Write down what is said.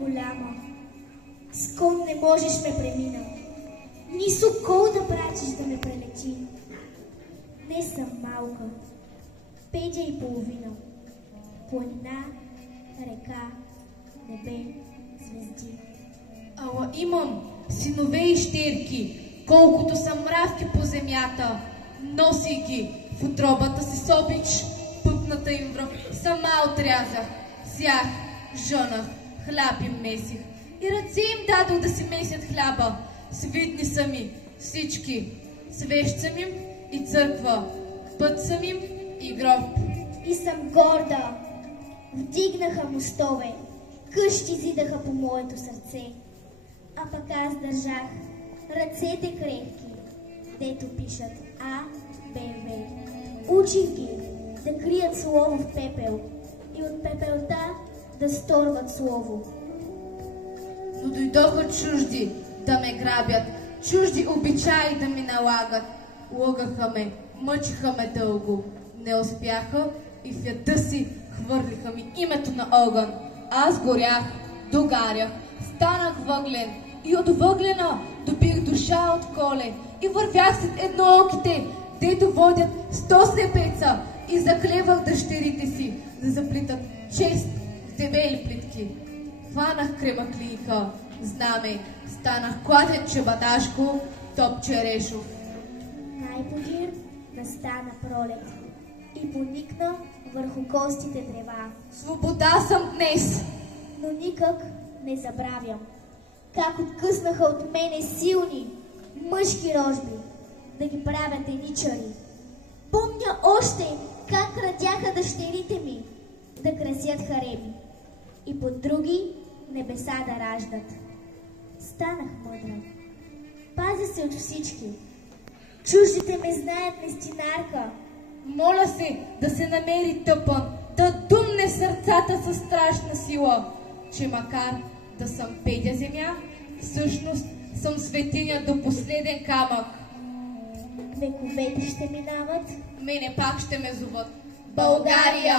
голяма. С кон не можеш ме премина. Ни сокол да прачиш да ме прелети. Не съм малка. 5,5. Планина, река, небе, звезди. Ала имам синове и щерки, колкото са мравки по земята. Носи ги в утробата си с обич, пъпната им връв сама отрязах. Сях, жънах, хляб им месих и ръце им дадох да си месят хляба. Свитни са ми всички, свещ съм им и църква, път съм им и гроб. И съм горда. Вдигнаха мостове, къщи зидаха по моето сърце. А пък аз държах ръцете крехки, дето пишат А, Б, В. Учих ги да крият слово в пепел и от пепелта да сторват слово. Но дойдоха чужди да ме грабят, чужди обичаи да ми налагат. Лъгаха ме, мъчиха ме дълго, не успяха и в яда си хвърлиха ми името на огън. Аз горях, догарях, станах въглен и от въглена добих душа от коле и вървях след еднооките, дето водят 100 слепеца и заклевах дъщерите си да заплитат чест в дебели плитки. Хванах кремаклийка, знаме, станах кладенче бадашко, топче решов. Най-подир настана пролет и поникна върху костите древа. Свобода съм днес! Но никак не забравям как откъснаха от мене силни мъжки рожби да ги правят еничари. Помня още как радяха дъщерите ми да красят хареби и под други небеса да раждат. Станах мъдра. Пазя се от всички. Чуждите ме знаят нестинарка. Моля се да се намери тъпън, да думне сърцата със страшна сила, че макар да съм педя земя, всъщност съм светиня до последен камък. Вековете ще минават. Мене пак ще ме зоват България!